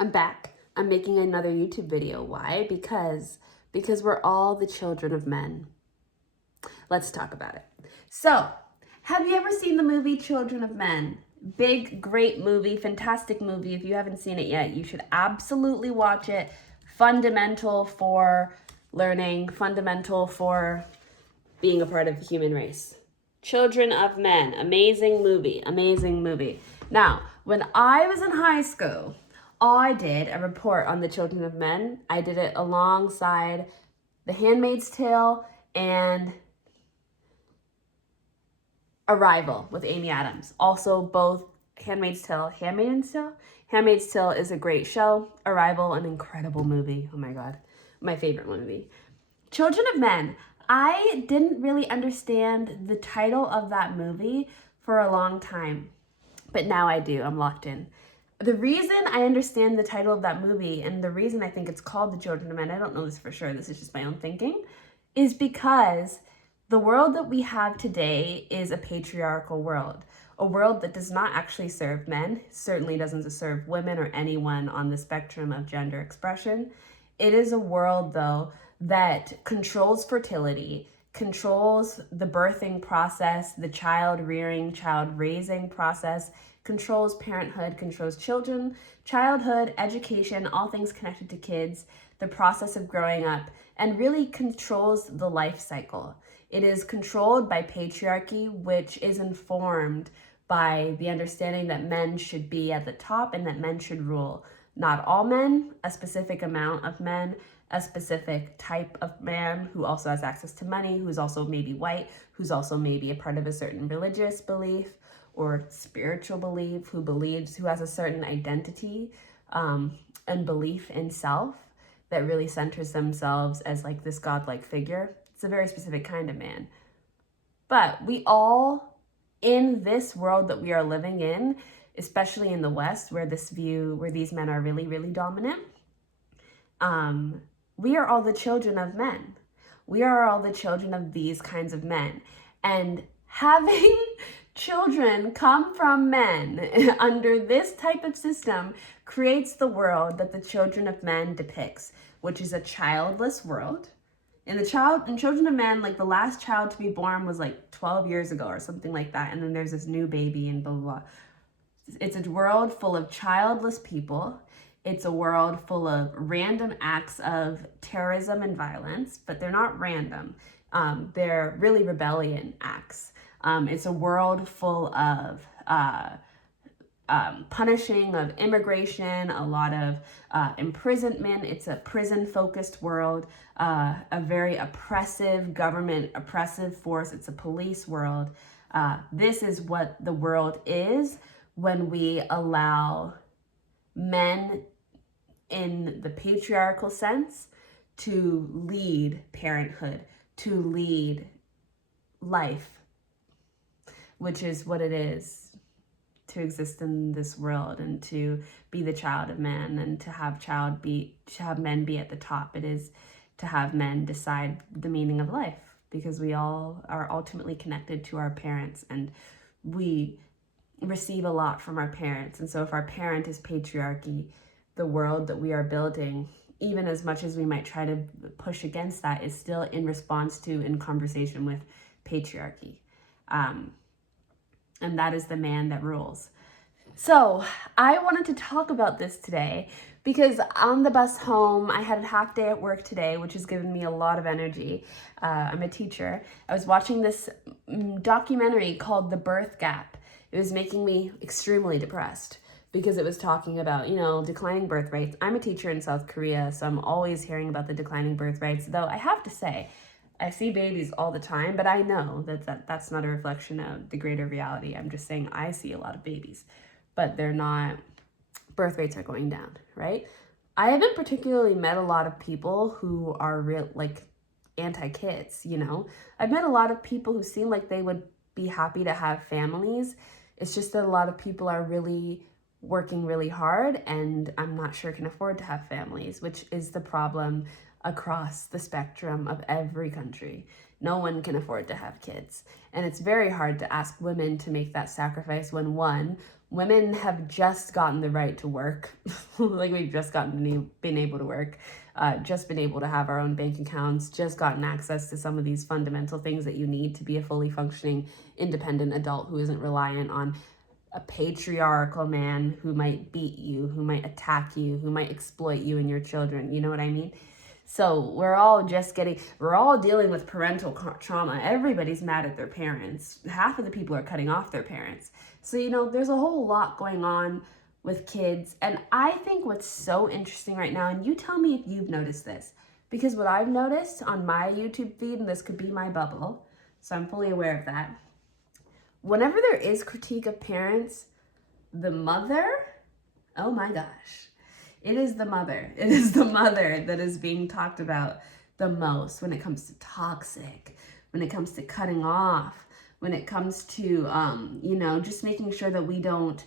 I'm back. I'm making another YouTube video. Why? Because we're all the children of men. Let's talk about it. So, have you ever seen the movie Children of Men? Big, great movie, fantastic movie. If you haven't seen it yet, you should absolutely watch it. Fundamental for learning, fundamental for being a part of the human race. Children of Men, amazing movie, amazing movie. Now, when I was in high school, I did a report on the Children of Men. I did it alongside The Handmaid's Tale and Arrival with Amy Adams. Also, both Handmaid's Tale is a great show. Arrival, an incredible movie. Oh my God, my favorite movie. Children of Men. I didn't really understand the title of that movie for a long time, but now I do. I'm locked in. The reason I understand the title of that movie, and the reason I think it's called The Children of Men, I don't know this for sure, this is just my own thinking, is because the world that we have today is a patriarchal world. A world that does not actually serve men, certainly doesn't serve women or anyone on the spectrum of gender expression. It is a world, though, that controls fertility, controls the birthing process, the child rearing, child raising process, controls parenthood, controls children, childhood, education, all things connected to kids, the process of growing up, and really controls the life cycle. It is controlled by patriarchy, which is informed by the understanding that men should be at the top and that men should rule. Not all men, a specific amount of men, a specific type of man who also has access to money, who's also maybe white, who's also maybe a part of a certain religious belief or spiritual belief, who has a certain identity and belief in self that really centers themselves as like this godlike figure. It's a very specific kind of man. But we all, in this world that we are living in, especially in the West, where these men are really, really dominant, we are all the children of men. We are all the children of these kinds of men. And having children come from men under this type of system creates the world that the Children of Men depicts, which is a childless world. In Children of Men, like the last child to be born was like 12 years ago or something like that. And then there's this new baby and blah, blah, blah. It's a world full of childless people. It's a world full of random acts of terrorism and violence, but they're not random. They're really rebellion acts. It's a world full of punishing of immigration, a lot of imprisonment. It's a prison-focused world, a very oppressive government, oppressive force. It's a police world. This is what the world is when we allow men in the patriarchal sense to lead parenthood, to lead life, which is what it is to exist in this world and to be the child of man and to have men be at the top. It is to have men decide the meaning of life, because we all are ultimately connected to our parents and we receive a lot from our parents. And so if our parent is patriarchy, the world that we are building, even as much as we might try to push against that, is still in response to, in conversation with patriarchy. And that is the man that rules. So I wanted to talk about this today because on the bus home, I had a half day at work today, which has given me a lot of energy. I'm a teacher. I was watching this documentary called The Birth Gap. It was making me extremely depressed because it was talking about, declining birth rates. I'm a teacher in South Korea, so I'm always hearing about the declining birth rates, though I have to say, I see babies all the time, but I know that's not a reflection of the greater reality. I'm just saying I see a lot of babies, but birth rates are going down, right? I haven't particularly met a lot of people who are anti-kids, I've met a lot of people who seem like they would be happy to have families. It's just that a lot of people are really working really hard and I'm not sure can afford to have families, which is the problem across the spectrum of every country. No one can afford to have kids. And it's very hard to ask women to make that sacrifice when, one, Women have just gotten the right to work. Like we've just been able to work, just been able to have our own bank accounts, just gotten access to some of these fundamental things that you need to be a fully functioning, independent adult who isn't reliant on a patriarchal man who might beat you, who might attack you, who might exploit you and your children. You know what I mean? So we're all dealing with parental trauma. Everybody's mad at their parents. Half of the people are cutting off their parents. So, there's a whole lot going on with kids. And I think what's so interesting right now, and you tell me if you've noticed this, because what I've noticed on my YouTube feed, and this could be my bubble, so I'm fully aware of that. Whenever there is critique of parents, the mother, oh my gosh, it is the mother that is being talked about the most when it comes to toxic, when it comes to cutting off, when it comes to, just making sure that we don't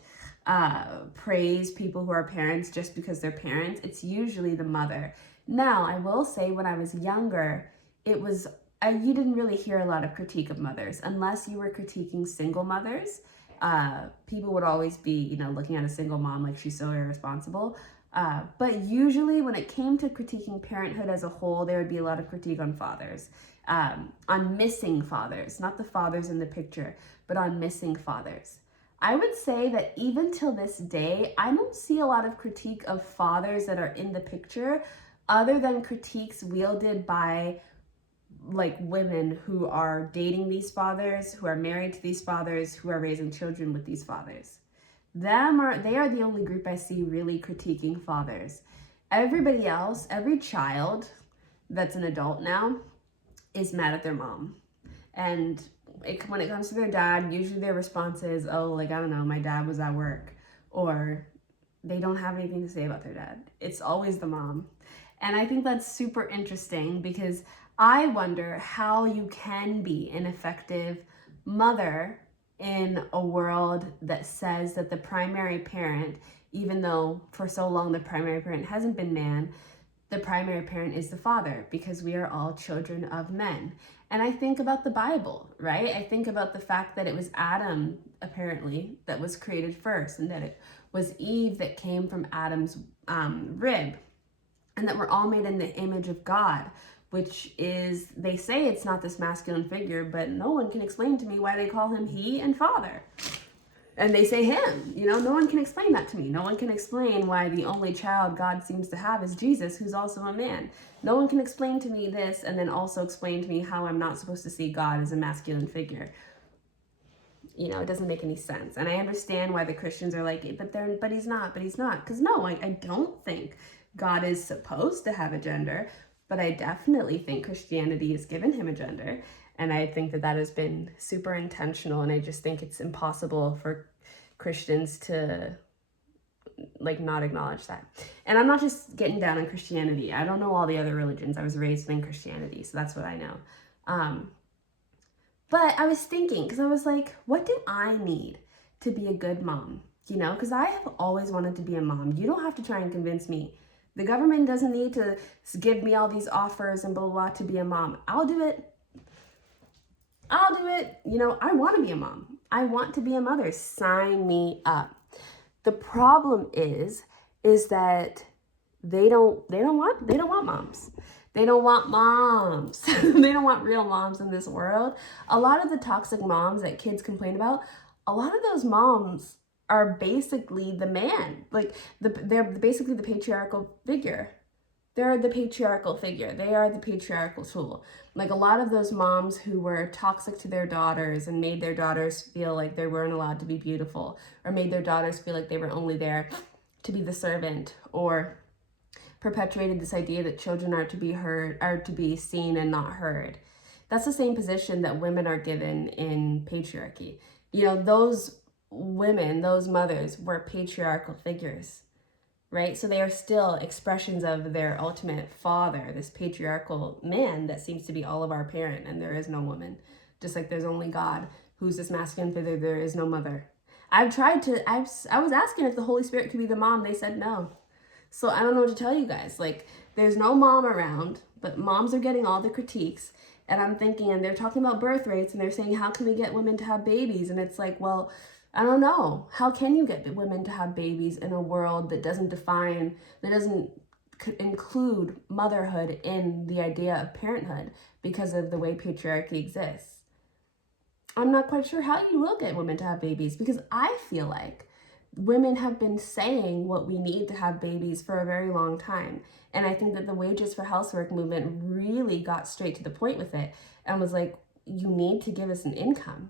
praise people who are parents just because they're parents. It's usually the mother. Now, I will say when I was younger, you didn't really hear a lot of critique of mothers unless you were critiquing single mothers. People would always be, looking at a single mom like she's so irresponsible. But usually when it came to critiquing parenthood as a whole, there would be a lot of critique on fathers, on missing fathers, not the fathers in the picture, but on missing fathers. I would say that even till this day, I don't see a lot of critique of fathers that are in the picture other than critiques wielded by like women who are dating these fathers, who are married to these fathers, who are raising children with these fathers. They are the only group I see really critiquing fathers. Everybody else, every child that's an adult now is mad at their mom. And when it comes to their dad, usually their response is, oh, I don't know, my dad was at work. Or they don't have anything to say about their dad. It's always the mom. And I think that's super interesting because I wonder how you can be an effective mother in a world that says that the primary parent, even though for so long the primary parent hasn't been man, the primary parent is the father because we are all children of men. And I think about the Bible, right? I think about the fact that it was Adam, apparently, that was created first, and that it was Eve that came from Adam's rib, and that we're all made in the image of God, which is, they say it's not this masculine figure, but no one can explain to me why they call him he and father. And they say him, no one can explain that to me. No one can explain why the only child God seems to have is Jesus, who's also a man. No one can explain to me this and then also explain to me how I'm not supposed to see God as a masculine figure. It doesn't make any sense. And I understand why the Christians are like, but he's not. Because no, I don't think God is supposed to have a gender. But I definitely think Christianity has given him a gender. And I think that has been super intentional. And I just think it's impossible for Christians to not acknowledge that. And I'm not just getting down on Christianity. I don't know all the other religions. I was raised in Christianity, so that's what I know. But I was thinking, because I was like, what do I need to be a good mom? Because I have always wanted to be a mom. You don't have to try and convince me. The government doesn't need to give me all these offers and blah, blah, blah to be a mom. I'll do it. I want to be a mom. I want to be a mother. Sign me up. The problem is that they don't want moms. They don't want moms. They don't want real moms in this world. A lot of the toxic moms that kids complain about, a lot of those moms are basically the man. They're basically the patriarchal figure. They're the patriarchal figure. They are the patriarchal tool. A lot of those moms who were toxic to their daughters and made their daughters feel like they weren't allowed to be beautiful, or made their daughters feel like they were only there to be the servant, or perpetuated this idea that children are to be seen and not heard. That's the same position that women are given in patriarchy. Those women, those mothers were patriarchal figures, right? So they are still expressions of their ultimate father, this patriarchal man that seems to be all of our parent, and there is no woman. Just like there's only God, who's this masculine figure, there is no mother. I was asking if the Holy Spirit could be the mom. They said no. So I don't know what to tell you guys. There's no mom around, but moms are getting all the critiques. And I'm thinking, and they're talking about birth rates, and they're saying, how can we get women to have babies? And it's like, well, I don't know. How can you get women to have babies in a world that doesn't include motherhood in the idea of parenthood because of the way patriarchy exists? I'm not quite sure how you will get women to have babies, because I feel like women have been saying what we need to have babies for a very long time. And I think that the Wages for Housework movement really got straight to the point with it and was like, you need to give us an income.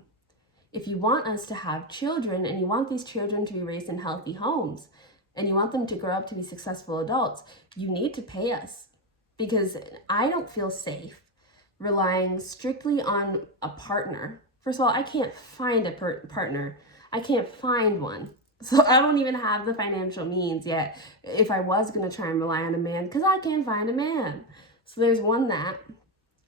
If you want us to have children and you want these children to be raised in healthy homes and you want them to grow up to be successful adults, you need to pay us, because I don't feel safe relying strictly on a partner. First of all, I can't find a partner. I can't find one. So I don't even have the financial means yet if I was going to try and rely on a man, because I can't find a man. So there's one that.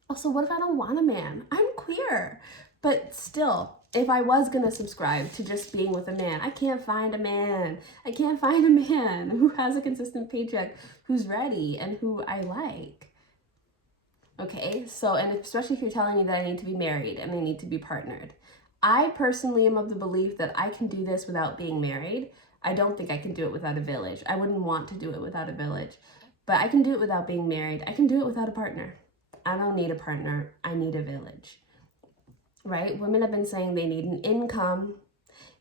Also, what if I don't want a man? I'm queer. But still, if I was going to subscribe to just being with a man, I can't find a man. I can't find a man who has a consistent paycheck, who's ready, and who I like. Okay, so, and especially if you're telling me that I need to be married and I need to be partnered. I personally am of the belief that I can do this without being married. I don't think I can do it without a village. I wouldn't want to do it without a village. But I can do it without being married. I can do it without a partner. I don't need a partner. I need a village. Right? Women have been saying they need an income.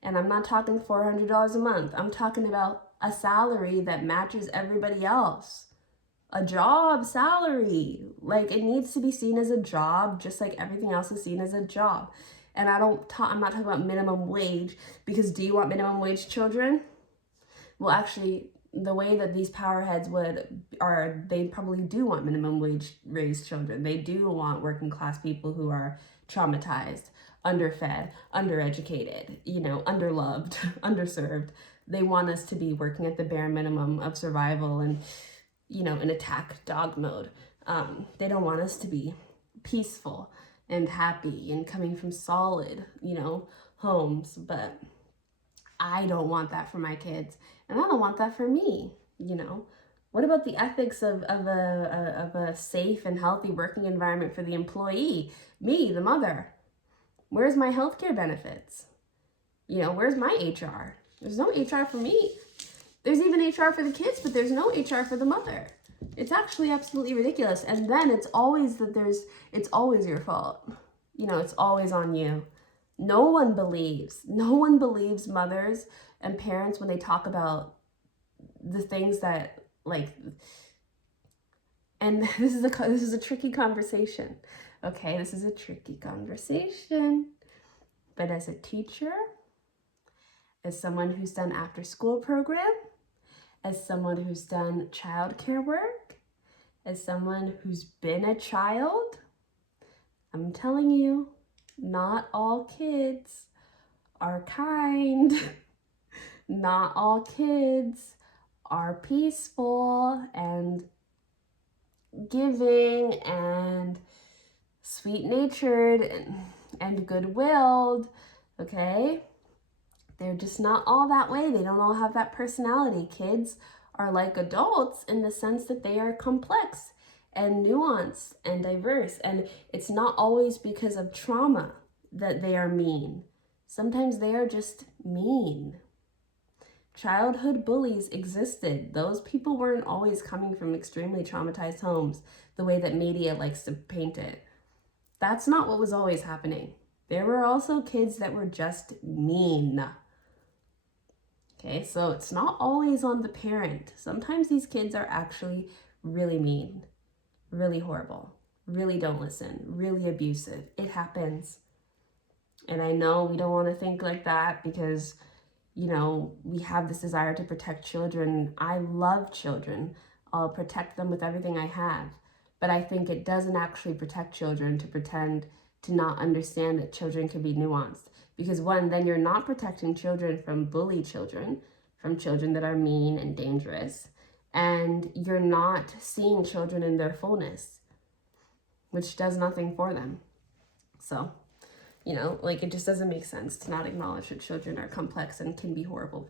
And I'm not talking $400 a month. I'm talking about a salary that matches everybody else. A job salary. Like, it needs to be seen as a job, just like everything else is seen as a job. And I'm not talking about minimum wage, because do you want minimum wage children? Well, actually, the way that these power heads they probably do want minimum wage raised children. They do want working class people who are traumatized, underfed, undereducated, underloved, underserved. They want us to be working at the bare minimum of survival and, in attack dog mode. They don't want us to be peaceful and happy and coming from solid, homes. But I don't want that for my kids, and I don't want that for me. What about the ethics of a safe and healthy working environment for the employee, me, the mother? Where's my healthcare benefits? Where's my HR? There's no HR for me. There's even HR for the kids, but there's no HR for the mother. It's actually absolutely ridiculous. And then it's always your fault. It's always on you. No one believes mothers and parents when they talk about the things that, and this is a tricky conversation. Okay, this is a tricky conversation. But as a teacher, as someone who's done after school program, as someone who's done childcare work, as someone who's been a child, I'm telling you, not all kids are kind. Not all kids are peaceful and giving and sweet-natured and good-willed, okay? They're just not all that way. They don't all have that personality. Kids are like adults in the sense that they are complex and nuanced and diverse. And it's not always because of trauma that they are mean. Sometimes they are just mean. Childhood bullies existed. Those people weren't always coming from extremely traumatized homes the way that media likes to paint it. That's not what was always happening. There were also kids that were just mean. Okay, so it's not always on the parent. Sometimes these kids are actually really mean, really horrible, really don't listen, really abusive. It happens. And I know we don't want to think like that because, we have this desire to protect children. I love children. I'll protect them with everything I have. But I think it doesn't actually protect children to pretend to not understand that children can be nuanced. Because one, then you're not protecting children from bully children, from children that are mean and dangerous. And you're not seeing children in their fullness, which does nothing for them. So, it just doesn't make sense to not acknowledge that children are complex and can be horrible.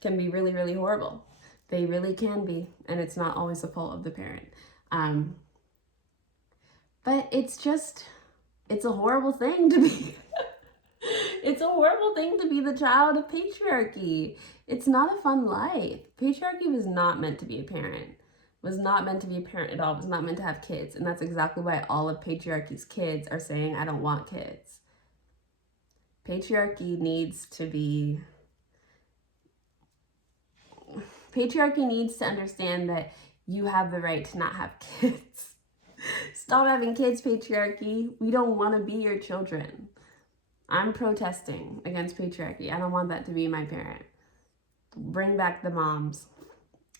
Can be really, really horrible. They really can be. And it's not always the fault of the parent. But it's a horrible thing to be It's a horrible thing to be the child of patriarchy. It's not a fun life. Patriarchy was not meant to be a parent. Was not meant to be a parent at all. Was not meant to have kids. And that's exactly why all of patriarchy's kids are saying, I don't want kids. Patriarchy needs to understand that you have the right to not have kids. Stop having kids, patriarchy. We don't want to be your children. I'm protesting against patriarchy. I don't want that to be my parent. Bring back the moms.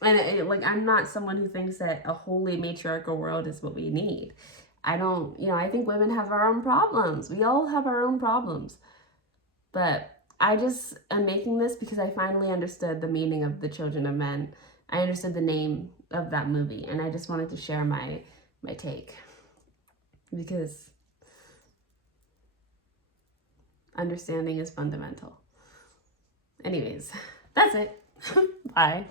And I'm not someone who thinks that a wholly matriarchal world is what we need. I don't, I think women have our own problems. We all have our own problems. But I just am making this because I finally understood the meaning of The Children of Men. I understood the name of that movie, and I just wanted to share my take. Because understanding is fundamental. Anyways, that's it. Bye.